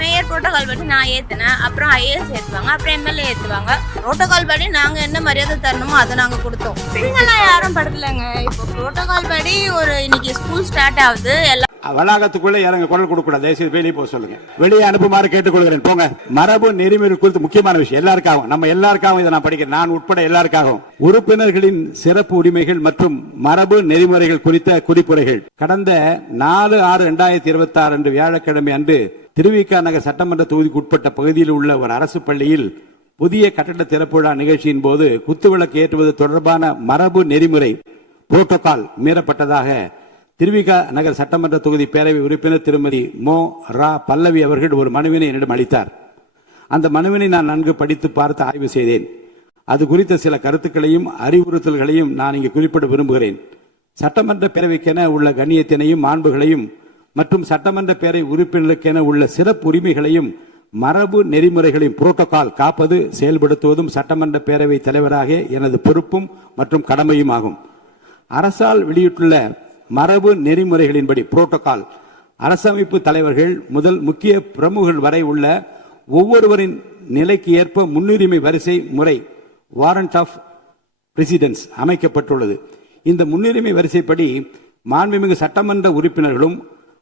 Mayor protocol படி நான் ஏற்றினேன், அப்புறம் ஐஏஎஸ் ஏற்றுவாங்க, அப்புறம் எம்எல்ஏ ஏற்றுவாங்க. புரோட்டோகால் படி நாங்கள் என்ன மரியாதை தரணுமோ அதை நாங்கள் கொடுத்தோம். இவங்கெல்லாம் யாரும் படுத்தலைங்க. இப்போ புரோட்டோகால் படி இன்னைக்கு ஸ்கூல் ஸ்டார்ட் ஆகுது. வளாகத்துக்குள்ள இறங்க குரல் கொடுக்கூடாது. தயவுசெய்து வெளியே போக சொல்லுங்க. வெளியே அனுப்புமாறு கேட்டுக்கொள்கிறேன். போங்க. மரபு நெறிமுறை குறித்து முக்கியமான விஷயம் எல்லாருக்காகவும், நம்ம எல்லாருக்காகவும் இதை நான் படிக்கிறேன், நான் உட்பட எல்லாருக்காகவும். உறுப்பினர்களின் சிறப்பு உரிமைகள் மற்றும் மரபு நெறிமுறைகள் குறித்த குறிப்புரைகள். கடந்த 4/6/2026 அன்று வியாழக்கிழமை அன்று திருவிக நகர் சட்டமன்ற தொகுதிக்கு உட்பட்ட பகுதியில் உள்ள ஒரு அரசு பள்ளியில் புதிய கட்டட திறப்பு விழா நிகழ்ச்சியின் போது குத்துவிளக்கு ஏற்றுவது தொடர்பான மரபு நெறிமுறை புரோட்டோகால் மீறப்பட்டதாக திருவிக நகர் சட்டமன்ற தொகுதி பேரவை உறுப்பினர் திருமதி மோ ரா பல்லவி அவர்கள் ஒரு மனுவினை என்னிடம் அளித்தார். அந்த மனுவினை நான் நன்கு படித்து பார்த்து ஆய்வு செய்தேன். அது குறித்த சில கருத்துக்களையும் அறிவுறுத்தல்களையும் நான் இங்கு குறிப்பிட விரும்புகிறேன். சட்டமன்ற பேரவைக்கென உள்ள கண்ணியத்தினையும் மாண்புகளையும் மற்றும் சட்டமன்ற பேரவை உறுப்பினர்களுக்கென உள்ள சிறப்பு உரிமைகளையும் மரபு நெறிமுறைகளையும் புரோட்டோகால் காப்பது செயல்படுத்துவதும் சட்டமன்ற பேரவை தலைவராக எனது பொறுப்பும் மற்றும் கடமையும் ஆகும். அரசால் வெளியிட்டுள்ள மரபு நெறிமுறைகளின்படி புரோட்டோகால் அரசமைப்பு தலைவர்கள் முதல் முக்கிய பிரமுகர்கள் வரை உள்ள ஒவ்வொருவரின் நிலைக்கு ஏற்ப முன்னுரிமை வரிசை முறை வாரண்ட் ஆஃப் பிரசிடென்ஸ் அமைக்கப்பட்டுள்ளது. இந்த முன்னுரிமை வரிசைப்படி மாண்புமிகு சட்டமன்ற உறுப்பினர்களும்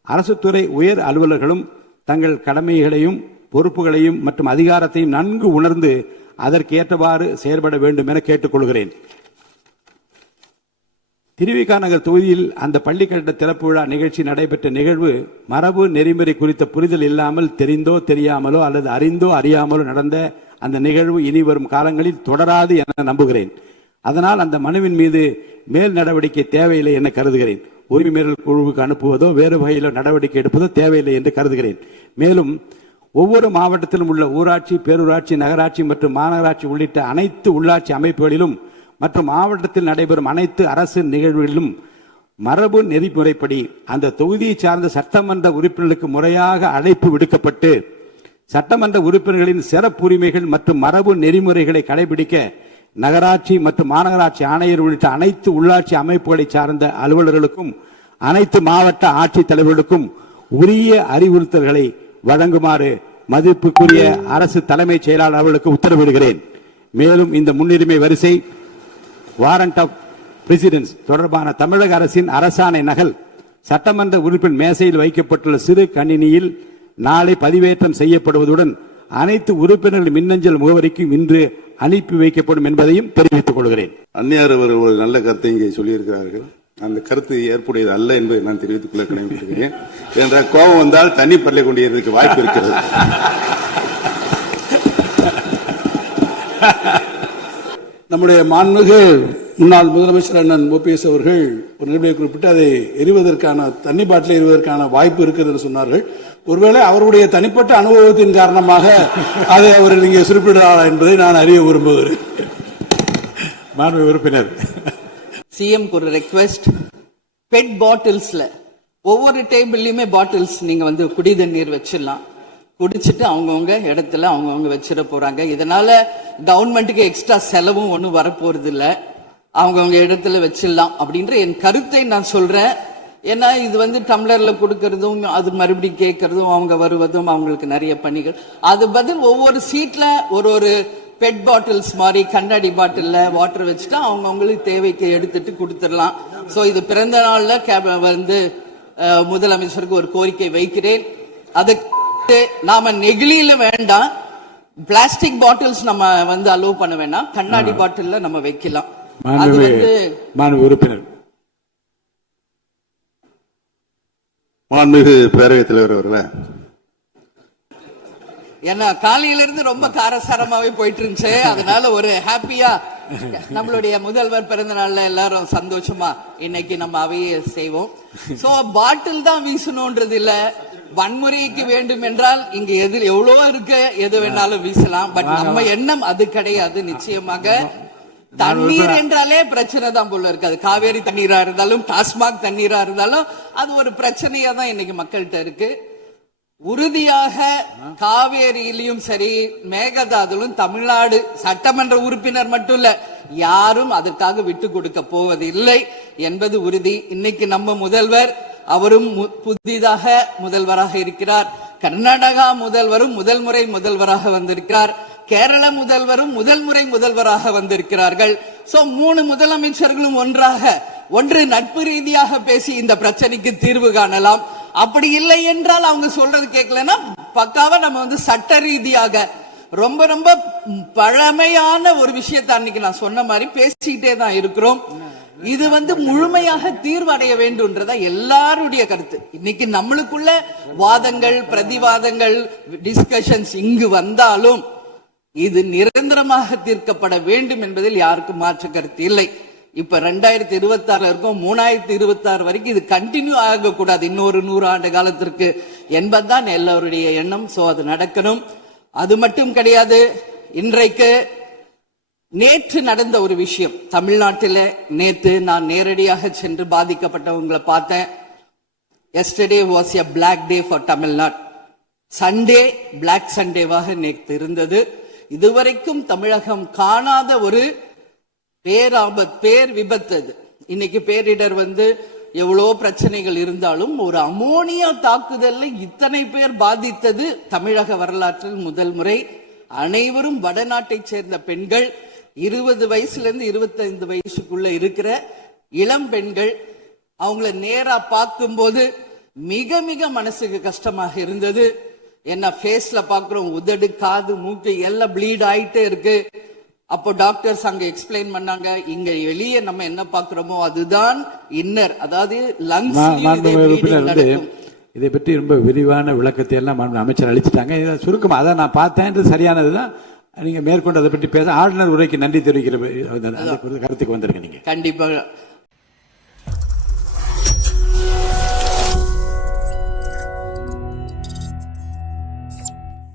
அரசு துறை உயர் அலுவலர்களும் தங்கள் கடமைகளையும் பொறுப்புகளையும் மற்றும் அதிகாரத்தையும் நன்கு உணர்ந்து அதற்கு ஏற்றவாறு செயல்பட வேண்டும் என கேட்டுக்கொள்கிறேன். திருவிக நகர் தொகுதியில் அந்த பள்ளி கட்ட திறப்பு விழா நிகழ்ச்சி நடைபெற்ற நிகழ்வு மரபு நெறிமுறை குறித்த புரிதல் இல்லாமல் தெரிந்தோ தெரியாமலோ அல்லது அறிந்தோ அறியாமலோ நடந்த அந்த நிகழ்வு இனி வரும் காலங்களில் தொடராது என நம்புகிறேன். அதனால் அந்த மனுவின் மீது மேல் நடவடிக்கை தேவையில்லை என கருதுகிறேன். உரிமை மீறல் குழுவுக்கு அனுப்புவதோ வேறு வகையிலோ நடவடிக்கை எடுப்பதோ தேவையில்லை என்று கருதுகிறேன். மேலும் ஒவ்வொரு மாவட்டத்திலும் உள்ள ஊராட்சி, பேரூராட்சி, நகராட்சி மற்றும் மாநகராட்சி உள்ளிட்ட அனைத்து உள்ளாட்சி அமைப்புகளிலும் மற்றும் மாவட்டத்தில் நடைபெறும் அனைத்து அரசு நிகழ்வுகளிலும் மரபு நெறிமுறைப்படி அந்த தொகுதியை சார்ந்த சட்டமன்ற உறுப்பினர்களுக்கு முறையாக அழைப்பு விடுக்கப்பட்டு சட்டமன்ற உறுப்பினர்களின் சிறப்புரிமைகள் மற்றும் மரபு நெறிமுறைகளை கடைபிடிக்க நகராட்சி மற்றும் மாநகராட்சி ஆணையர் உள்ளிட்ட அனைத்து உள்ளாட்சி அமைப்புகளை சார்ந்த அலுவலர்களுக்கும் அனைத்து மாவட்ட ஆட்சித் தலைவர்களுக்கும் உரிய அறிவுறுத்தல்களை வழங்குமாறு மதிப்புக்குரிய அரசு தலைமைச் செயலாளர் அவர்களுக்கு உத்தரவிடுகிறேன். மேலும் இந்த முன்னுரிமை வரிசை வாரண்ட் ஆஃப் பிரசிடென்ஸ் தொடர்பான தமிழக அரசின் அரசாணை நகல் சட்டமன்ற உறுப்பினர் மேசையில் வைக்கப்பட்டுள்ள சிறு கணினியில் நாளை பதிவேற்றம் செய்யப்படுவதுடன் அனைத்து உறுப்பினர்கள் மின்னஞ்சல் முகவரிக்கும் இன்று அனுப்பி வைக்கப்படும் என்பதையும் தெரிவித்துக் கொள்கிறேன். அந்நியார் அவர்கள் ஒரு நல்ல கருத்தை இங்கே சொல்லியிருக்கிறார்கள். அந்த கருத்து ஏற்புடையது அல்ல என்பதை நான் தெரிவித்துக் கொள்ள கடமைப்பட்டிருக்கிறேன். என்ற கோபம் வந்தால் தண்ணி பரலை கொண்டிருக்க வாய்ப்பு இருக்கிறது. நம்முடைய மாண்புமிகு முன்னாள் முதலமைச்சர் அண்ணன் ஓபிஎஸ் அவர்கள் ஒரு நிலையை குறிப்பிட்டு அதை எரிவதற்கான தண்ணி பாட்டிலை எரிவதற்கான வாய்ப்பு இருக்கிறது என்று சொன்னார்கள். ஒருவேளை அவருடைய தனிப்பட்ட அனுபவத்தின் காரணமாக அதை அவர்கள் இங்கே குறிப்பிடுகிறாரா என்பதை நான் அறிய விரும்புகிறேன். மாண்புமிகு உறுப்பினர் சிஎம் ஒரு ரெக்வெஸ்ட், பெட் பாட்டில்ஸ்ல ஒவ்வொரு டேபிள்லயுமே பாட்டில்ஸ் நீங்க குடி தண்ணீர் வச்சிடலாம். குடிச்சிட்டு அவங்கவுங்க இடத்துல அவங்கவுங்க வச்சிட போறாங்க. இதனால கவர்மெண்ட்டுக்கு எக்ஸ்ட்ரா செலவும் ஒன்றும் வரப்போறது இல்லை. அவங்கவுங்க இடத்துல வச்சிடலாம் அப்படின்ற என் கருத்தை நான் சொல்றேன். ஏன்னா இது டம்ளர்ல கொடுக்கறதும் அது மறுபடியும் கேட்கறதும் அவங்க வருவதும் அவங்களுக்கு நிறைய பணிகள். அது பதில் ஒவ்வொரு சீட்ல ஒரு பெட் பாட்டில்ஸ் மாதிரி கண்ணாடி பாட்டில்ல வாட்டர் வச்சுட்டா அவங்களுக்கு தேவைக்கு எடுத்துட்டு கொடுத்துடலாம். சோ இது பிறந்த நாள்ல முதலமைச்சருக்கு ஒரு கோரிக்கை வைக்கிறேன். அதுக்கு நாம நெகிழியில வேண்டாம், பிளாஸ்டிக் பாட்டில்ஸ் நம்ம அலோவ் பண்ண வேண்டாம், கண்ணாடி பாட்டில்ல நம்ம வைக்கலாம். உறுப்பினர் மாண்புமிகு பேரவைத் தலைவர் அவர்களே, ஏன்னா காலையில இருந்து ரொம்ப காரசாரமாவே போயிட்டு இருந்துச்சு. அதனால ஒரு ஹாப்பியா நம்மளுடைய முதல்வர் பிறந்த நாள்ல எல்லாரும் சந்தோஷமா இன்னைக்கு நம்ம அவையை செய்வோம். சோ பாட்டில் தான் வீசணும்ன்றது இல்ல, வன்முறைக்கு வேண்டும் என்றால் இங்க எவ்வளவோ இருக்கு, எது வேணாலும் வீசலாம். பட் நம்ம எண்ணம் அது கிடையாது. நிச்சயமாக தண்ணீர் என்றாலே பிரச்சனை தான் போல இருக்கு. அது காவேரி தண்ணீரா இருந்தாலும் டாஸ்மாக் தண்ணீரா இருந்தாலும் அது ஒரு பிரச்சனையா தான் இன்னைக்கு மக்கள்கிட்ட இருக்கு. உறுதியாக காவேரியிலும் சரி மேகதாதுலும் தமிழ்நாடு சட்டமன்ற உறுப்பினர் மட்டும் இல்ல, யாரும் அதற்காக விட்டு கொடுக்க போவதில்லை என்பது உறுதி. இன்னைக்கு நம்ம முதல்வர் அவரும் புதிதாக முதல்வராக இருக்கிறார். கர்நாடகா முதல்வரும் முதல் முறை முதல்வராக வந்திருக்கிறார். கேரள முதல்வரும் முதல் முறை முதல்வராக வந்திருக்கிறார்கள். சோ 3 முதலமைச்சர்களும் ஒன்று நட்பு ரீதியாக பேசி இந்த பிரச்சனைக்கு தீர்வு காணலாம். அப்படி இல்லை என்றால் அவங்க சொல்றது கேட்கலன்னா பக்காவா நம்ம வந்து சட்ட ரீதியாக ரொம்ப ரொம்ப பழமையான ஒரு விஷயத்தை அன்னைக்கு நான் சொன்ன மாதிரி பேசிக்கிட்டே தான் இருக்கிறோம். இது வந்து முழுமையாக தீர்வடைய வேண்டும்ன்றதா எல்லாருடைய கருத்து. இன்னைக்கு நம்மளுக்குள்ள வாதங்கள் பிரதிவாதங்கள் டிஸ்கஷன்ஸ் இங்கு வந்தாலும் இது நிரந்தரமாக தீர்க்கப்பட வேண்டும் என்பதில் யாருக்கும் மாற்று கருத்து இல்லை. இப்ப 2026 இருக்கும், 2026 வரைக்கும் இது கண்டினியூ ஆகக்கூடாது, இன்னொரு 100 ஆண்டு காலத்திற்கு என்பதுதான் எல்லோருடைய எண்ணம். சோ அது நடக்கணும். அது மட்டும் கிடையாது, இன்றைக்கு நேற்று நடந்த ஒரு விஷயம் தமிழ்நாட்டில். நேற்று நான் நேரடியாக சென்று பாதிக்கப்பட்டவங்களை பார்த்தேன். yesterday was a black day for Tamil Nadu. Sunday black சண்டேவாக நேற்று இருந்தது. இதுவரைக்கும் தமிழகம் காணாத ஒரு பேர் விபத்து அது. இன்னைக்கு பேரிடர் வந்து எவ்வளோ பிரச்சனைகள் இருந்தாலும் ஒரு அமோனியா தாக்குதல்ல இத்தனை பேர் பாதித்தது தமிழக வரலாற்றில் முதல் முறை. அனைவரும் வடநாட்டை சேர்ந்த பெண்கள், 20 வயசுல இருந்து 25 வயசுக்குள்ள இருக்கிற இளம் பெண்கள். அவங்கள நேரா பார்க்கும்போது மிக மிக மனசுக்கு கஷ்டமாக இருந்தது. என்ன ஃபேஸ்ல பாக்குறோம், உதடு காது மூக்கு எல்லாம் ப்ளீட் ஆயிட்டே இருக்கு. அப்போ டாக்டர்ஸ் அங்க எக்ஸ்பிளைன் பண்ணாங்க, இங்க வெளியே நம்ம என்ன பாக்குறோமோ அதுதான் இன்னர், அதாவது லங்ஸ். இதை பற்றி ரொம்ப விரிவான விளக்கத்தை எல்லாம் அமைச்சர் அளிச்சுட்டாங்க. இதை சுருக்கமா அதை நான் பார்த்தேன், சரியானதுதான். நீங்க மேற்கொண்டு அதை பற்றி பேச ஆளுநர் உரைக்கு நன்றி தெரிவிக்கிற கருத்துக்கு வந்திருக்கீங்க. கண்டிப்பா